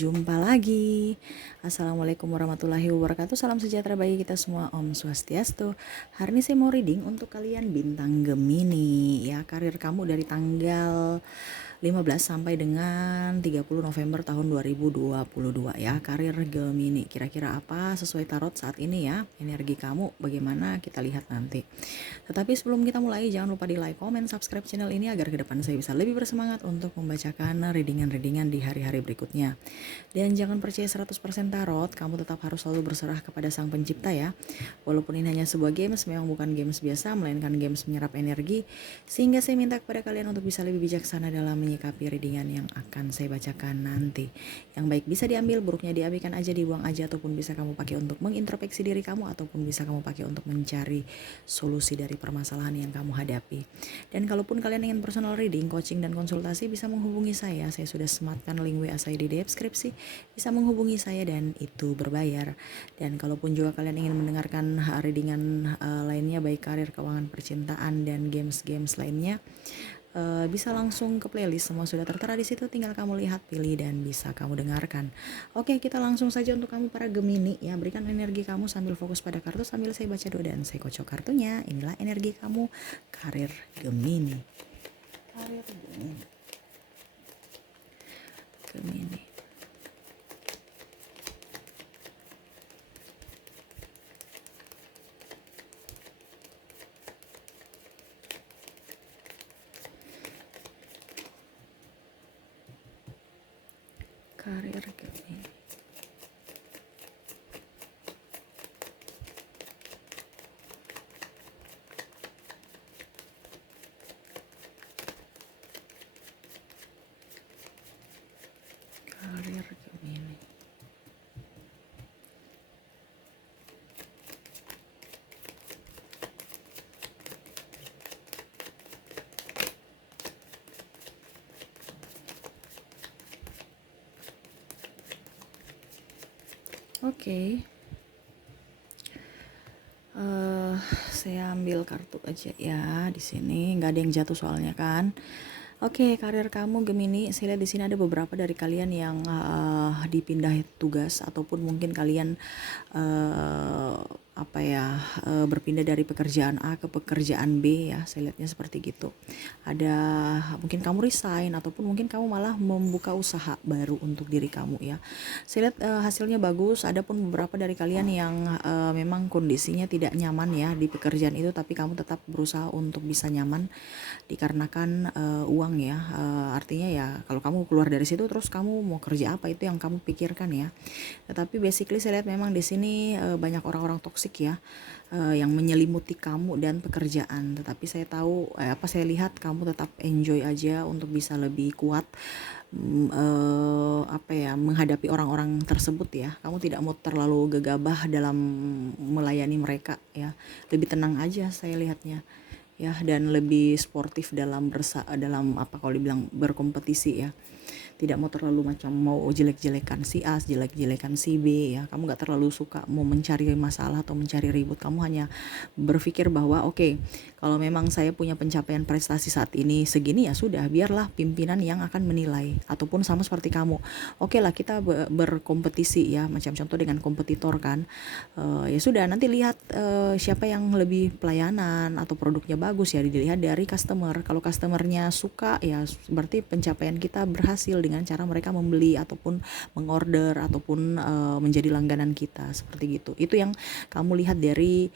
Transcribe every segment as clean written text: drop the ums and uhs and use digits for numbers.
Jumpa lagi. Assalamualaikum warahmatullahi wabarakatuh. Salam sejahtera bagi kita semua. Om Swastiastu. Hari ini saya mau reading untuk kalian bintang Gemini. Ya, karir kamu dari tanggal 15 sampai dengan 30 November tahun 2022 ya. Karir Gemini. Kira-kira apa sesuai tarot saat ini ya? Energi kamu bagaimana, kita lihat nanti. Tetapi sebelum kita mulai, jangan lupa di like, comment, subscribe channel ini agar ke depan saya bisa lebih bersemangat untuk membacakan readingan-readingan di hari-hari berikutnya. Dan jangan percaya 100% tarot, kamu tetap harus selalu berserah kepada Sang Pencipta ya. Walaupun ini hanya sebuah games, memang bukan games biasa, melainkan games menyerap energi. Sehingga saya minta kepada kalian untuk bisa lebih bijaksana dalam menyikapi readingan yang akan saya bacakan nanti. Yang baik bisa diambil, buruknya diabaikan aja, dibuang aja, ataupun bisa kamu pakai untuk mengintrospeksi diri kamu, ataupun bisa kamu pakai untuk mencari solusi dari permasalahan yang kamu hadapi. Dan kalaupun kalian ingin personal reading, coaching, dan konsultasi, bisa menghubungi saya. Saya sudah sematkan link WA saya di deskripsi. Bisa menghubungi saya dan itu berbayar. Dan kalaupun juga kalian ingin mendengarkan readingan lainnya, baik karir, keuangan, percintaan, dan games-games lainnya, bisa langsung ke playlist, semua sudah tertera di situ, tinggal kamu lihat, pilih, dan bisa kamu dengarkan. Oke, kita langsung saja untuk kamu para Gemini ya. Berikan energi kamu sambil fokus pada kartu, sambil saya baca doa dan saya kocok kartunya. Inilah energi kamu, karir Gemini. Karir Gemini. Gemini. Karir Gemini. Karir Gemini. Oke. Saya ambil kartu aja ya di sini, nggak ada yang jatuh soalnya kan. Oke, karir kamu Gemini, saya lihat di sini ada beberapa dari kalian yang dipindah tugas, ataupun mungkin kalian berpindah dari pekerjaan A ke pekerjaan B ya. Saya lihatnya seperti gitu. Ada mungkin kamu resign, ataupun mungkin kamu malah membuka usaha baru untuk diri kamu ya. Saya lihat hasilnya bagus. Ada pun beberapa dari kalian yang memang kondisinya tidak nyaman ya di pekerjaan itu, tapi kamu tetap berusaha untuk bisa nyaman dikarenakan uang ya. Artinya ya kalau kamu keluar dari situ terus kamu mau kerja apa, itu yang kamu pikirkan ya. Tetapi basically saya lihat memang di sini banyak orang-orang toksik ya, yang menyelimuti kamu dan pekerjaan. Tetapi saya tahu saya lihat kamu tetap enjoy aja untuk bisa lebih kuat menghadapi orang-orang tersebut ya. Kamu tidak mau terlalu gegabah dalam melayani mereka ya. Lebih tenang aja saya lihatnya ya, dan lebih sportif dalam kalau dibilang berkompetisi ya. Tidak mau terlalu macam mau jelek-jelekan si A, jelek-jelekan si B ya. Kamu gak terlalu suka mau mencari masalah atau mencari ribut. Kamu hanya berpikir bahwa oke, kalau memang saya punya pencapaian prestasi saat ini segini, ya sudah, biarlah pimpinan yang akan menilai. Ataupun sama seperti kamu, oke lah kita berkompetisi ya, macam contoh dengan kompetitor kan. Ya sudah, nanti lihat siapa yang lebih pelayanan atau produknya bagus ya, dilihat dari customer. Kalau customernya suka ya berarti pencapaian kita berhasil dengan cara mereka membeli ataupun mengorder ataupun menjadi langganan kita, seperti gitu. Itu yang kamu lihat dari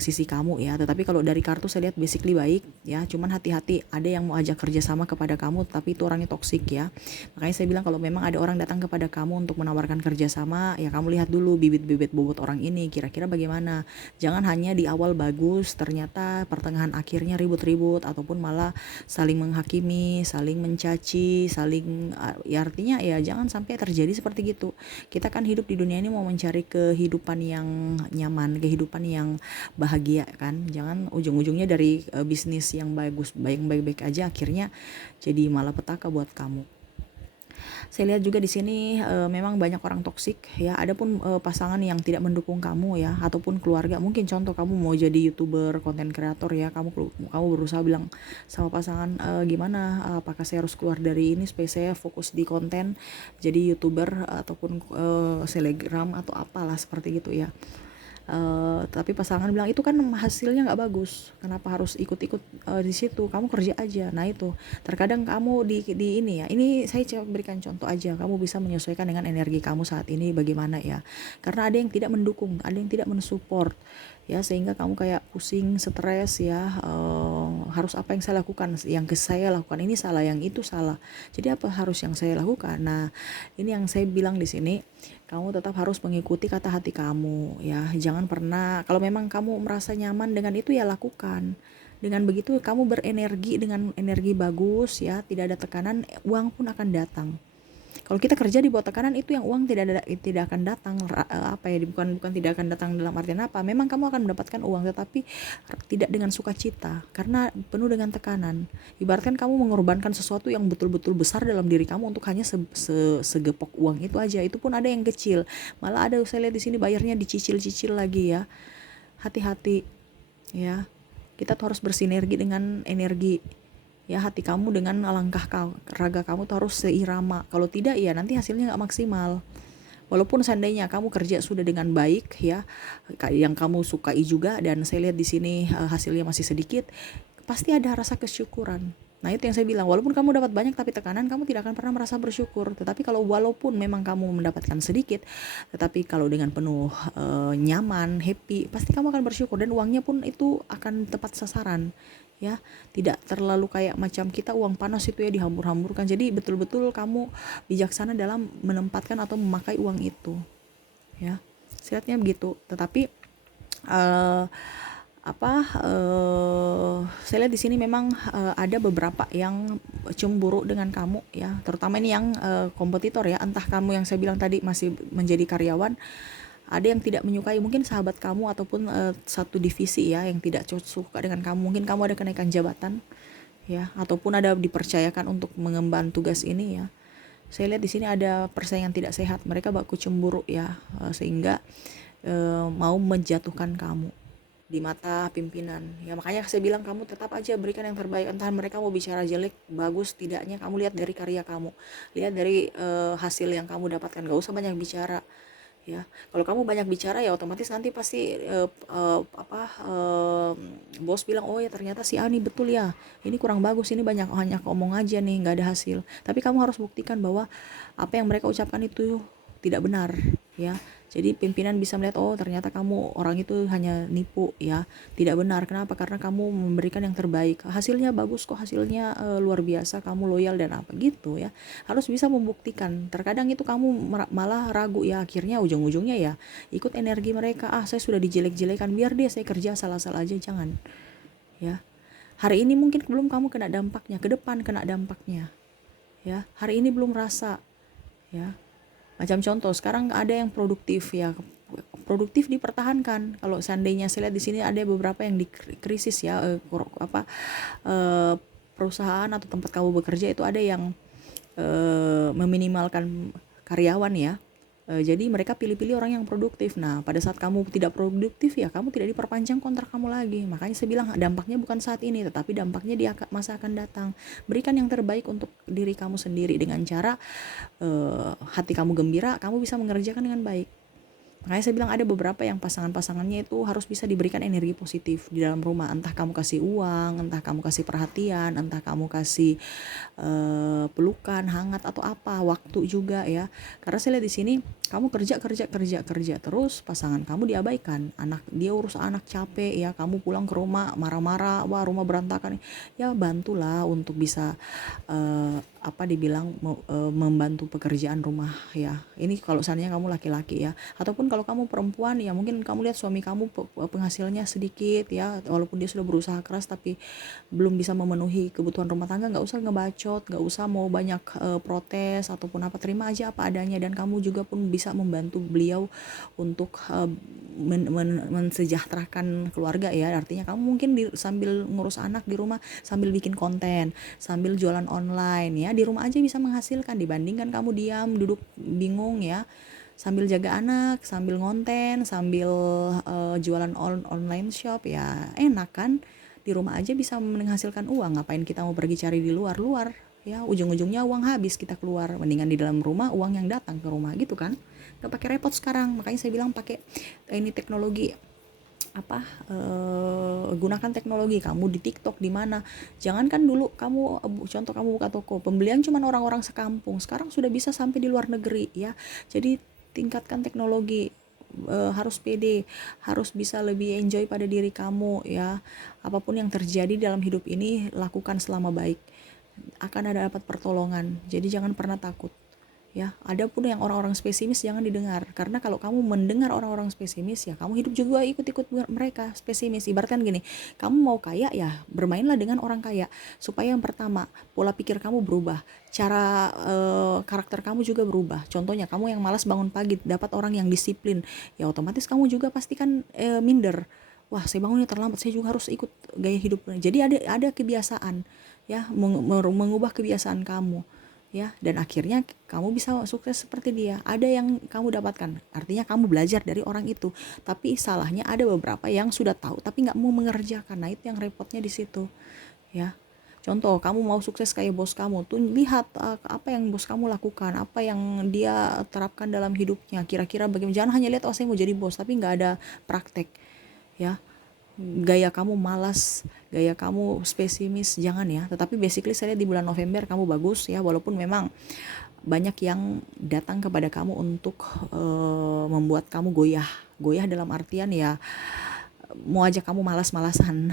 sisi kamu ya. Tetapi kalau dari kartu saya lihat basically baik ya, cuman hati-hati, ada yang mau ajak kerjasama kepada kamu tapi itu orangnya toksik ya. Makanya saya bilang kalau memang ada orang datang kepada kamu untuk menawarkan kerjasama, ya kamu lihat dulu bibit-bibit bobot orang ini kira-kira bagaimana. Jangan hanya di awal bagus, ternyata pertengahan akhirnya ribut-ribut, ataupun malah saling menghakimi, saling mencaci, saling ya, artinya ya jangan sampai terjadi seperti gitu. Kita kan hidup di dunia ini mau mencari kehidupan yang nyaman, kehidupan yang bahagia kan. Jangan ujung-ujungnya dari bisnis yang bagus, baik-baik aja akhirnya jadi malapetaka buat kamu. Saya lihat juga di sini memang banyak orang toksik ya. Adapun pasangan yang tidak mendukung kamu ya, ataupun keluarga. Mungkin contoh kamu mau jadi YouTuber, konten kreator ya, kamu berusaha bilang sama pasangan gimana, apakah saya harus keluar dari ini supaya saya fokus di konten jadi YouTuber ataupun selebgram atau apalah seperti gitu ya. Tapi pasangan bilang itu kan hasilnya nggak bagus, kenapa harus ikut-ikut di situ, kamu kerja aja. Nah itu terkadang kamu di ini ya, ini saya coba berikan contoh aja, kamu bisa menyesuaikan dengan energi kamu saat ini bagaimana ya, karena ada yang tidak mendukung, ada yang tidak mensupport ya, sehingga kamu kayak pusing, stres ya, harus apa yang saya lakukan, yang saya lakukan ini salah, yang itu salah, jadi apa harus yang saya lakukan. Nah ini yang saya bilang di sini, kamu tetap harus mengikuti kata hati kamu ya. Jangan pernah, kalau memang kamu merasa nyaman dengan itu ya lakukan. Dengan begitu kamu berenergi dengan energi bagus ya, tidak ada tekanan, uang pun akan datang. Kalau kita kerja di bawah tekanan itu yang uang tidak akan datang. Apa ya, bukan tidak akan datang dalam artian apa, memang kamu akan mendapatkan uang tetapi tidak dengan sukacita karena penuh dengan tekanan. Ibaratkan kamu mengorbankan sesuatu yang betul-betul besar dalam diri kamu untuk hanya segepok uang itu aja. Itu pun ada yang kecil, malah ada saya lihat di sini bayarnya dicicil-cicil lagi ya. Hati-hati ya, kita tuh harus bersinergi dengan energi ya, hati kamu dengan raga kamu tuh harus seirama. Kalau tidak ya nanti hasilnya nggak maksimal. Walaupun seandainya kamu kerja sudah dengan baik ya, yang kamu sukai juga, dan saya lihat di sini hasilnya masih sedikit, pasti ada rasa kesyukuran. Nah itu yang saya bilang, walaupun kamu dapat banyak tapi tekanan, kamu tidak akan pernah merasa bersyukur. Tetapi kalau walaupun memang kamu mendapatkan sedikit, tetapi kalau dengan penuh nyaman, happy, pasti kamu akan bersyukur, dan uangnya pun itu akan tepat sasaran ya, tidak terlalu kayak macam kita uang panas itu ya dihambur-hamburkan. Jadi betul-betul kamu bijaksana dalam menempatkan atau memakai uang itu ya, silatnya begitu. Tetapi uh, saya lihat di sini memang ada beberapa yang cemburu dengan kamu ya, terutama ini yang kompetitor ya, entah kamu yang saya bilang tadi masih menjadi karyawan, ada yang tidak menyukai, mungkin sahabat kamu ataupun satu divisi ya yang tidak suka dengan kamu. Mungkin kamu ada kenaikan jabatan ya, ataupun ada dipercayakan untuk mengemban tugas ini ya. Saya lihat di sini ada persaingan tidak sehat, mereka baku cemburu ya, sehingga mau menjatuhkan kamu di mata pimpinan ya. Makanya saya bilang kamu tetap aja berikan yang terbaik, entah mereka mau bicara jelek bagus tidaknya, kamu lihat dari karya kamu, lihat dari hasil yang kamu dapatkan, gak usah banyak bicara ya. Kalau kamu banyak bicara ya otomatis nanti pasti bos bilang, oh ya ternyata si Ani betul ya, ini kurang bagus, ini banyak hanya ngomong aja nih, nggak ada hasil. Tapi kamu harus buktikan bahwa apa yang mereka ucapkan itu tidak benar ya. Jadi pimpinan bisa melihat, oh ternyata kamu orang itu hanya nipu ya, tidak benar. Kenapa? Karena kamu memberikan yang terbaik, hasilnya bagus kok, hasilnya luar biasa, kamu loyal dan apa gitu ya. Harus bisa membuktikan. Terkadang itu kamu malah ragu ya, akhirnya ujung-ujungnya ya ikut energi mereka, saya sudah dijelek-jelekan, biar dia saya kerja salah-salah aja. Jangan ya. Hari ini mungkin belum kamu kena dampaknya, ke depan kena dampaknya ya. Hari ini belum rasa ya. Macam contoh sekarang ada yang produktif ya, produktif dipertahankan. Kalau seandainya saya lihat di sini ada beberapa yang di krisis ya, perusahaan atau tempat kamu bekerja itu ada yang meminimalkan karyawan ya. Jadi mereka pilih-pilih orang yang produktif. Nah pada saat kamu tidak produktif ya kamu tidak diperpanjang kontrak kamu lagi. Makanya saya bilang dampaknya bukan saat ini, tetapi dampaknya di masa akan datang. Berikan yang terbaik untuk diri kamu sendiri dengan cara hati kamu gembira, kamu bisa mengerjakan dengan baik. Makanya saya bilang ada beberapa yang pasangannya itu harus bisa diberikan energi positif di dalam rumah. Entah kamu kasih uang, entah kamu kasih perhatian, entah kamu kasih pelukan hangat atau apa, waktu juga ya. Karena saya lihat di sini kamu kerja terus, pasangan kamu diabaikan. Dia urus anak capek ya, kamu pulang ke rumah marah-marah, wah rumah berantakan. Ya bantulah untuk bisa membantu pekerjaan rumah ya. Ini kalau seandainya kamu laki-laki ya, ataupun kalau kamu perempuan ya mungkin kamu lihat suami kamu penghasilannya sedikit ya, walaupun dia sudah berusaha keras tapi belum bisa memenuhi kebutuhan rumah tangga, nggak usah ngebacot, nggak usah mau banyak protes ataupun apa, terima aja apa adanya, dan kamu juga pun bisa membantu beliau untuk mensejahterakan keluarga ya. Artinya kamu mungkin sambil ngurus anak di rumah, sambil bikin konten, sambil jualan online ya, di rumah aja bisa menghasilkan dibandingkan kamu diam duduk bingung ya, sambil jaga anak, sambil ngonten, sambil jualan online shop ya, enak kan, di rumah aja bisa menghasilkan uang. Ngapain kita mau pergi cari di luar ya, ujung-ujungnya uang habis kita keluar, mendingan di dalam rumah uang yang datang ke rumah gitu kan, nggak pakai repot sekarang. Makanya saya bilang pakai ini teknologi apa, gunakan teknologi. Kamu di TikTok di mana, jangankan dulu kamu contoh kamu buka toko, pembelian cuma orang-orang sekampung, sekarang sudah bisa sampai di luar negeri ya. Jadi tingkatkan teknologi, harus pede, harus bisa lebih enjoy pada diri kamu ya. Apapun yang terjadi dalam hidup ini lakukan selama baik, akan ada dapat pertolongan. Jadi jangan pernah takut ya. Ada pun yang orang-orang spesimis jangan didengar, karena kalau kamu mendengar orang-orang spesimis ya kamu hidup juga ikut-ikut mereka spesimis. Ibaratkan gini, kamu mau kaya ya bermainlah dengan orang kaya, supaya yang pertama pola pikir kamu berubah, cara karakter kamu juga berubah. Contohnya kamu yang malas bangun pagi dapat orang yang disiplin ya, otomatis kamu juga pasti kan minder. Wah, saya bangunnya terlambat, saya juga harus ikut gaya hidup. Jadi ada kebiasaan ya, mengubah kebiasaan kamu ya, dan akhirnya kamu bisa sukses seperti dia. Ada yang kamu dapatkan, artinya kamu belajar dari orang itu. Tapi salahnya ada beberapa yang sudah tahu tapi nggak mau mengerjakan. Nah itu yang repotnya di situ ya. Contoh, kamu mau sukses kayak bos kamu tuh, lihat apa yang bos kamu lakukan, apa yang dia terapkan dalam hidupnya, kira-kira bagaimana. Jangan hanya lihat, oh saya mau jadi bos, tapi nggak ada praktek ya. Gaya kamu malas, gaya kamu spesimis, jangan ya. Tetapi basically saya lihat di bulan November kamu bagus ya, walaupun memang banyak yang datang kepada kamu untuk membuat kamu goyah dalam artian ya mau ajak kamu malas-malasan.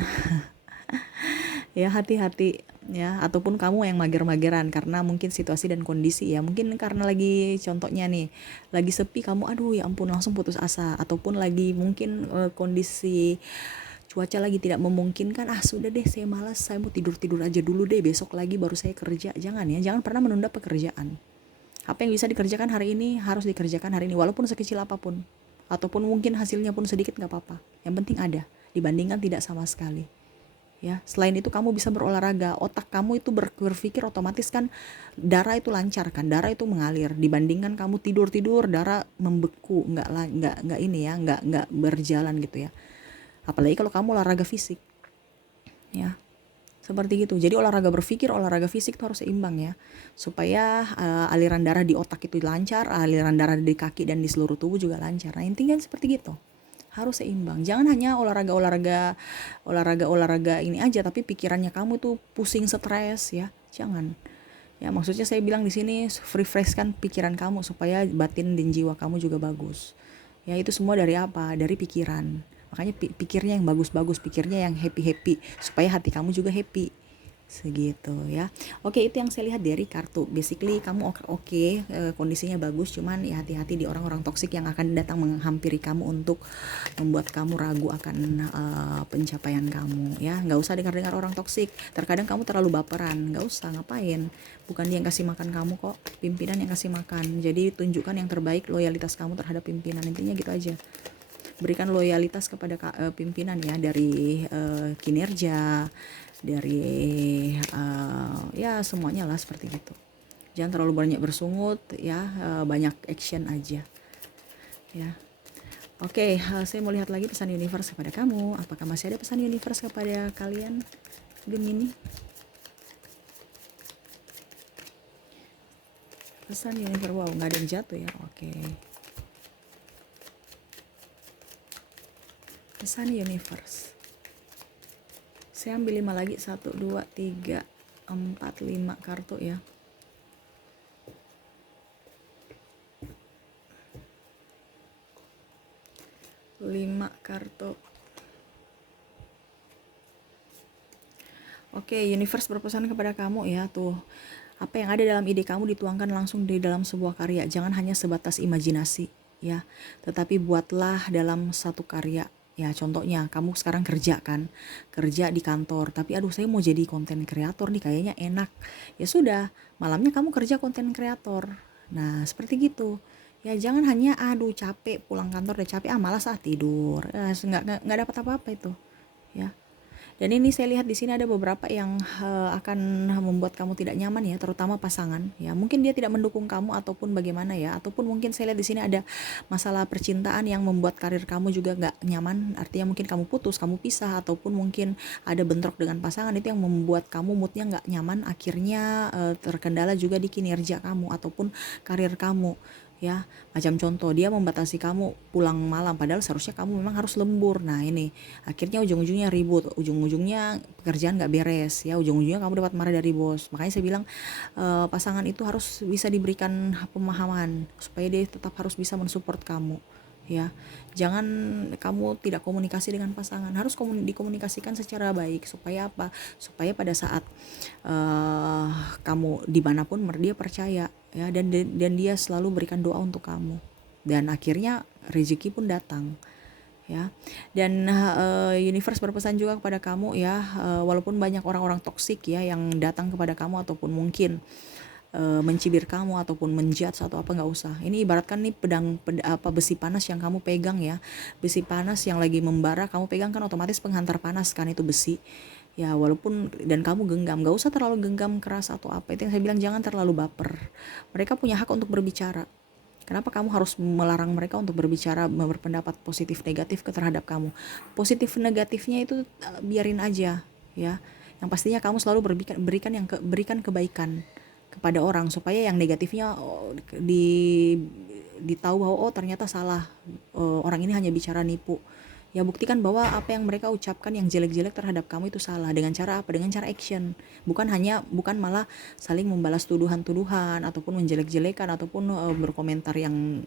Ya hati-hati ya, ataupun kamu yang mager-mageran karena mungkin situasi dan kondisi ya, mungkin karena lagi contohnya nih lagi sepi, kamu aduh ya ampun langsung putus asa, ataupun lagi mungkin kondisi cuaca lagi tidak memungkinkan, sudah deh saya malas, saya mau tidur aja dulu deh, besok lagi baru saya kerja. Jangan ya, jangan pernah menunda pekerjaan. Apa yang bisa dikerjakan hari ini harus dikerjakan hari ini, walaupun sekecil apapun, ataupun mungkin hasilnya pun sedikit nggak apa-apa, yang penting ada, dibandingkan tidak sama sekali ya. Selain itu kamu bisa berolahraga, otak kamu itu berpikir otomatis kan, darah itu lancar kan, darah itu mengalir, dibandingkan kamu tidur darah membeku, nggak ini ya, nggak berjalan gitu ya. Apalagi kalau kamu olahraga fisik ya, seperti gitu. Jadi olahraga berpikir, olahraga fisik itu harus seimbang ya, supaya aliran darah di otak itu lancar, aliran darah di kaki dan di seluruh tubuh juga lancar. Nah intinya seperti gitu, harus seimbang. Jangan hanya olahraga ini aja tapi pikirannya kamu tuh pusing, stres ya, jangan ya. Maksudnya saya bilang di sini refreshkan pikiran kamu supaya batin dan jiwa kamu juga bagus ya. Itu semua dari apa? Dari pikiran. Makanya pikirnya yang bagus-bagus, pikirnya yang happy-happy, supaya hati kamu juga happy. Segitu ya. Oke, itu yang saya lihat dari kartu. Basically kamu oke, kondisinya bagus, cuman ya hati-hati di orang-orang toksik yang akan datang menghampiri kamu untuk membuat kamu ragu akan pencapaian kamu ya. Nggak usah dengar-dengar orang toksik. Terkadang kamu terlalu baperan, nggak usah, ngapain. Bukan dia yang kasih makan kamu kok, pimpinan yang kasih makan. Jadi tunjukkan yang terbaik, loyalitas kamu terhadap pimpinan, intinya gitu aja. Berikan loyalitas kepada pimpinan ya, dari kinerja, dari ya semuanya lah seperti itu. Jangan terlalu banyak bersungut ya, banyak action aja ya. Oke, saya mau lihat lagi pesan universe kepada kamu. Apakah masih ada pesan universe kepada kalian Gemini? Pesan universe, wow nggak ada yang jatuh ya. Oke, pesan universe, saya ambil 5 lagi, 1, 2, 3, 4, 5 kartu ya. Lima kartu. Oke, universe berpesan kepada kamu ya, tuh apa yang ada dalam ide kamu dituangkan langsung di dalam sebuah karya. Jangan hanya sebatas imajinasi ya. Tetapi buatlah dalam satu karya. Ya contohnya kamu sekarang kerja kan, kerja di kantor, tapi aduh saya mau jadi konten kreator nih kayaknya enak. Ya sudah, malamnya kamu kerja konten kreator. Nah seperti gitu. Ya jangan hanya aduh capek pulang kantor udah capek malas tidur. Nggak dapat apa-apa itu. Ya. Dan ini saya lihat di sini ada beberapa yang akan membuat kamu tidak nyaman ya, terutama pasangan. Ya, mungkin dia tidak mendukung kamu ataupun bagaimana ya, ataupun mungkin saya lihat di sini ada masalah percintaan yang membuat karir kamu juga nggak nyaman. Artinya mungkin kamu putus, kamu pisah, ataupun mungkin ada bentrok dengan pasangan itu yang membuat kamu moodnya nggak nyaman. Akhirnya terkendala juga di kinerja kamu ataupun karir kamu. Ya, macam contoh dia membatasi kamu pulang malam padahal seharusnya kamu memang harus lembur. Nah ini akhirnya ujung-ujungnya ribut, ujung-ujungnya pekerjaan nggak beres ya, ujung-ujungnya kamu dapat marah dari bos. Makanya saya bilang pasangan itu harus bisa diberikan pemahaman supaya dia tetap harus bisa mensupport kamu ya. Jangan kamu tidak komunikasi dengan pasangan, harus dikomunikasikan secara baik supaya apa, supaya pada saat kamu dimanapun dia percaya ya, dan dia selalu berikan doa untuk kamu, dan akhirnya rezeki pun datang ya. Dan universe berpesan juga kepada kamu ya, walaupun banyak orang-orang toksik ya yang datang kepada kamu ataupun mungkin mencibir kamu ataupun menjudge atau apa, nggak usah. Ini ibaratkan nih besi panas yang kamu pegang ya, besi panas yang lagi membara kamu pegang kan, otomatis penghantar panas kan itu besi ya. Walaupun dan kamu genggam, nggak usah terlalu genggam keras atau apa. Itu yang saya bilang, jangan terlalu baper. Mereka punya hak untuk berbicara. Kenapa kamu harus melarang mereka untuk berbicara, berpendapat positif negatif terhadap kamu? Positif negatifnya itu biarin aja ya. Yang pastinya kamu selalu berikan kebaikan kepada orang supaya yang negatifnya ditahu bahwa oh ternyata salah, orang ini hanya bicara nipu. Ya buktikan bahwa apa yang mereka ucapkan yang jelek-jelek terhadap kamu itu salah. Dengan cara apa? Dengan cara action. Bukan malah saling membalas tuduhan-tuduhan ataupun menjelek-jelekan ataupun berkomentar yang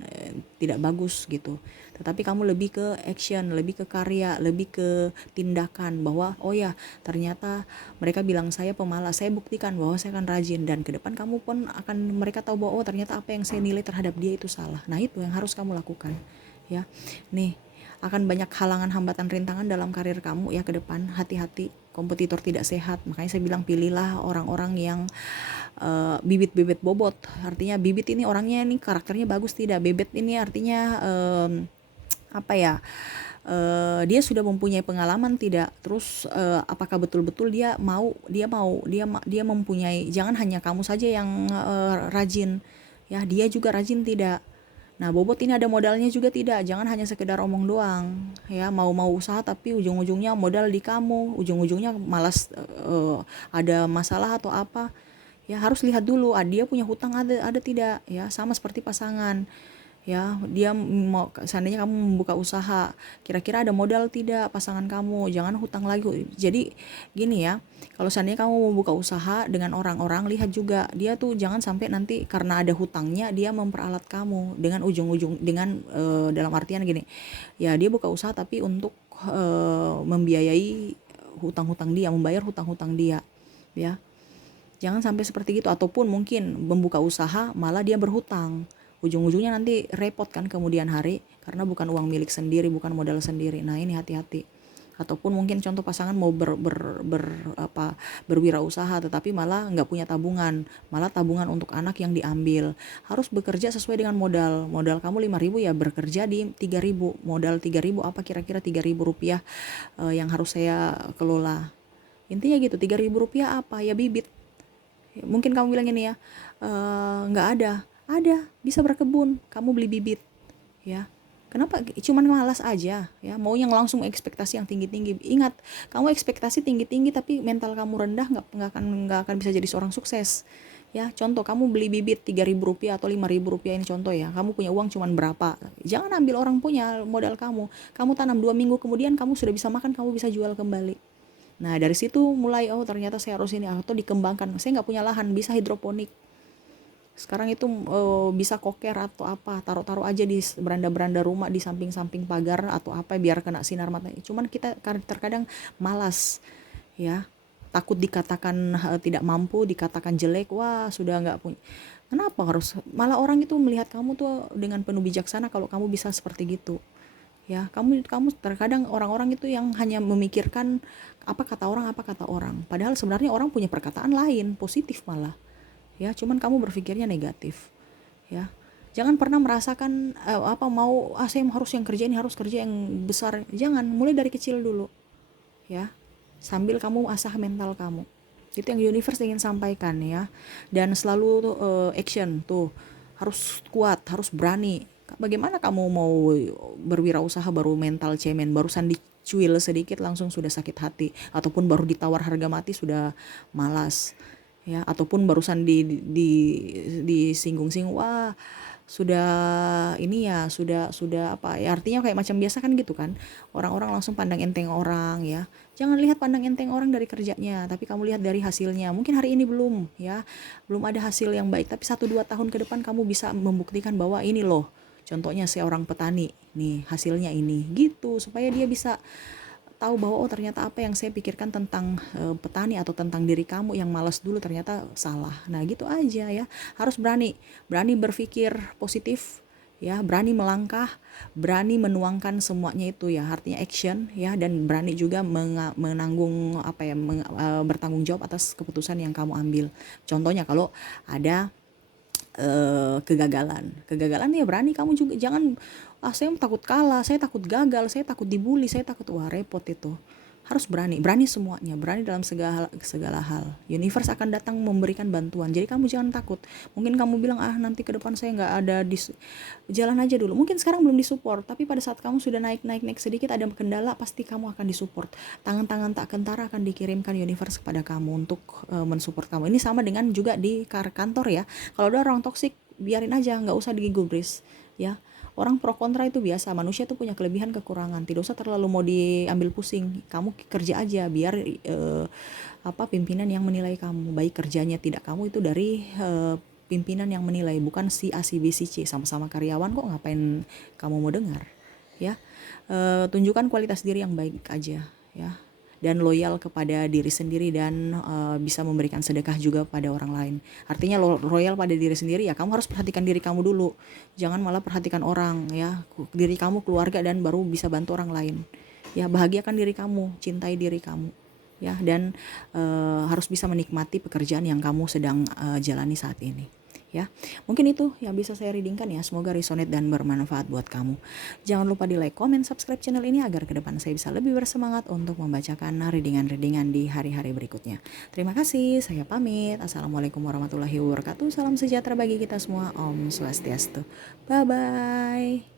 tidak bagus gitu. Tetapi kamu lebih ke action, lebih ke karya, lebih ke tindakan bahwa oh ya ternyata mereka bilang saya pemalas, saya buktikan bahwa saya akan rajin, dan ke depan kamu pun akan mereka tahu bahwa oh ternyata apa yang saya nilai terhadap dia itu salah. Nah itu yang harus kamu lakukan ya. Nih akan banyak halangan, hambatan, rintangan dalam karir kamu ya ke depan. Hati-hati, kompetitor tidak sehat. Makanya saya bilang pilihlah orang-orang yang bibit-bibit bobot. Artinya bibit ini orangnya ini karakternya bagus tidak, bebet ini artinya apa ya, dia sudah mempunyai pengalaman tidak, terus apakah betul-betul dia mempunyai, jangan hanya kamu saja yang rajin ya, dia juga rajin tidak. Nah, bobot ini ada modalnya juga tidak. Jangan hanya sekedar omong doang. Ya, mau usaha tapi ujung-ujungnya modal di kamu, ujung-ujungnya malas ada masalah atau apa. Ya, harus lihat dulu, dia punya hutang ada tidak ya, sama seperti pasangan. Ya, dia mau seandainya kamu membuka usaha, kira-kira ada modal tidak pasangan kamu, jangan hutang lagi. Jadi gini ya, kalau seandainya kamu membuka usaha dengan orang-orang, lihat juga dia tuh jangan sampai nanti karena ada hutangnya dia memperalat kamu dengan ujung-ujung dengan dalam artian gini ya, dia buka usaha tapi untuk membiayai hutang-hutang dia, membayar hutang-hutang dia ya. Jangan sampai seperti gitu, ataupun mungkin membuka usaha malah dia berhutang. Ujung-ujungnya nanti repot kan kemudian hari, karena bukan uang milik sendiri, bukan modal sendiri. Nah, ini hati-hati. Ataupun mungkin contoh pasangan mau berwirausaha tetapi malah nggak punya tabungan, malah tabungan untuk anak yang diambil. Harus bekerja sesuai dengan modal kamu 5.000 ya, bekerja di 3.000, modal 3.000 apa kira-kira 3.000 rupiah yang harus saya kelola. Intinya gitu, 3.000 rupiah apa ya, bibit. Mungkin kamu bilang ini ya, nggak ada, bisa berkebun, kamu beli bibit ya. Kenapa cuman malas aja ya, mau yang langsung ekspektasi yang tinggi-tinggi. Ingat, kamu ekspektasi tinggi-tinggi tapi mental kamu rendah, nggak akan bisa jadi seorang sukses ya. Contoh, kamu beli bibit 3.000 rupiah atau 5.000 rupiah, ini contoh ya, kamu punya uang cuman berapa, jangan ambil orang punya modal kamu tanam 2 minggu kemudian kamu sudah bisa makan, kamu bisa jual kembali. Nah dari situ mulai, oh ternyata saya harus ini, atau dikembangkan. Saya nggak punya lahan, bisa hidroponik. Sekarang itu bisa koker atau apa, taruh aja di beranda-beranda rumah, di samping-samping pagar atau apa, biar kena sinar matanya. Cuman kita terkadang malas ya. takut dikatakan tidak mampu, dikatakan jelek, wah sudah nggak punya. Kenapa harus, malah orang itu melihat kamu tuh dengan penuh bijaksana kalau kamu bisa seperti gitu. Ya, kamu terkadang orang-orang itu yang hanya memikirkan apa kata orang. Padahal sebenarnya orang punya perkataan lain, positif malah. Ya, cuman kamu berpikirnya negatif. Ya. Jangan pernah merasakan mau saya harus yang kerja ini, harus kerja yang besar. Jangan, mulai dari kecil dulu. Ya. Sambil kamu asah mental kamu. Itu yang universe ingin sampaikan ya. Dan selalu tuh action tuh harus kuat, harus berani. Bagaimana kamu mau berwirausaha baru mental cemen, barusan dicuil sedikit langsung sudah sakit hati, ataupun baru ditawar harga mati sudah malas, ya, ataupun barusan disinggung-singgung, wah sudah ini ya, sudah apa ya, artinya kayak macam biasa kan gitu kan, orang-orang langsung pandang enteng orang ya. Jangan lihat pandang enteng orang dari kerjanya, tapi kamu lihat dari hasilnya. Mungkin hari ini belum ya, belum ada hasil yang baik, tapi 1-2 tahun ke depan kamu bisa membuktikan bahwa ini loh, contohnya seorang petani nih hasilnya ini, gitu, supaya dia bisa tahu bahwa oh ternyata apa yang saya pikirkan tentang petani atau tentang diri kamu yang malas dulu ternyata salah. Nah gitu aja ya, harus berani berpikir positif ya, berani melangkah, berani menuangkan semuanya itu ya, artinya action ya, dan berani juga menanggung bertanggung jawab atas keputusan yang kamu ambil. Contohnya kalau ada kegagalan ya berani kamu juga, jangan saya takut kalah, saya takut gagal, saya takut dibully, saya takut, wah repot itu. Harus berani semuanya, berani dalam segala hal. Universe akan datang memberikan bantuan, jadi kamu jangan takut. Mungkin kamu bilang nanti ke depan saya nggak ada di jalan aja dulu, mungkin sekarang belum disupport, tapi pada saat kamu sudah naik sedikit ada kendala, pasti kamu akan disupport. Tangan-tangan tak kentara akan dikirimkan universe kepada kamu untuk mensupport kamu. Ini sama dengan juga di kantor ya, kalau ada orang toksik biarin aja, nggak usah digubris ya. Orang pro kontra itu biasa, manusia tuh punya kelebihan kekurangan, tidak usah terlalu mau diambil pusing. Kamu kerja aja, biar pimpinan yang menilai kamu, baik kerjanya tidak kamu, itu dari pimpinan yang menilai, bukan si A, si B, si C. Sama-sama karyawan kok, ngapain kamu mau dengar ya. Tunjukkan kualitas diri yang baik aja ya, dan loyal kepada diri sendiri, dan bisa memberikan sedekah juga pada orang lain. Artinya loyal pada diri sendiri ya, kamu harus perhatikan diri kamu dulu, jangan malah perhatikan orang ya, diri kamu, keluarga, dan baru bisa bantu orang lain ya. Bahagiakan diri kamu, cintai diri kamu ya, dan harus bisa menikmati pekerjaan yang kamu sedang jalani saat ini ya. Mungkin itu yang bisa saya readingkan ya, semoga resonate dan bermanfaat buat kamu. Jangan lupa di like, comment, subscribe channel ini agar ke depan saya bisa lebih bersemangat untuk membacakan readingan-readingan di hari-hari berikutnya. Terima kasih, saya pamit. Assalamualaikum warahmatullahi wabarakatuh. Salam sejahtera bagi kita semua. Om Swastiastu. Bye bye.